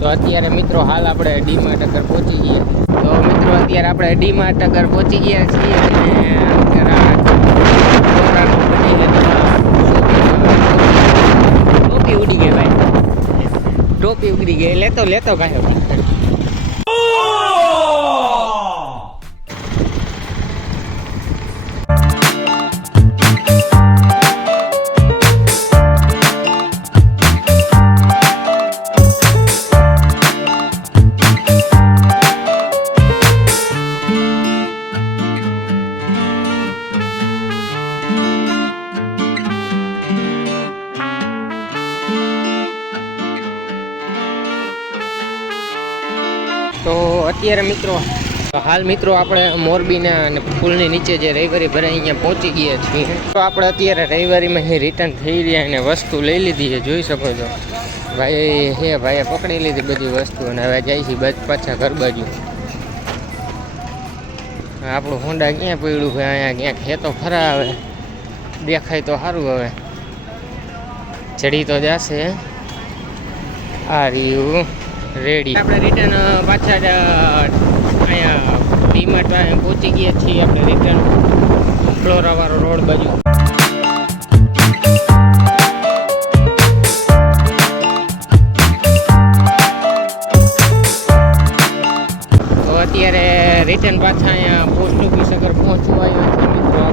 તો અત્યારે મિત્રો હાલ આપણે ડીમાર્ટ આગળ પહોંચી ગયા. તો મિત્રો અત્યારે આપણે ડીમાર્ટ આગળ પહોંચી ગયા છીએ અને ટોપી ઉડી ગઈ ભાઈ, ટોપી ઉડી ગઈ. લેતો કાંઈ તો અત્યારે મિત્રો હાલ મિત્રો આપણે મોરબીના અને પુલની નીચે જે રવિવારી ભરાય અહીંયા પહોંચી ગયા છીએ. તો આપણે અત્યારે રવિવારીમાં અહીં રિટર્ન થઈ રહ્યા અને વસ્તુ લઈ લીધી છે, જોઈ શકો છો. ભાઈએ પકડી લીધી બધી વસ્તુ અને હવે જાય છે પાછા ઘર બાજુ. આપણું હોન્ડા ક્યાં પડ્યું ભાઈ? અહીંયા ક્યાંક ખેતો ખરા આવે દેખાય તો સારું. હવે ચડી તો જશે. આ રહ્યું રેડી. આપણે રિટર્ન પાછા અહીંયા ડીમાર્ટ પહોંચી ગયા છીએ. આપણે રિટર્ન ફ્લોરાવાળો રોડ બાજુ. તો અત્યારે રિટર્ન પાછા અહીંયા પોસ્ટ ઓફિસ આગળ પહોંચવા આવ્યા છે મિત્રો.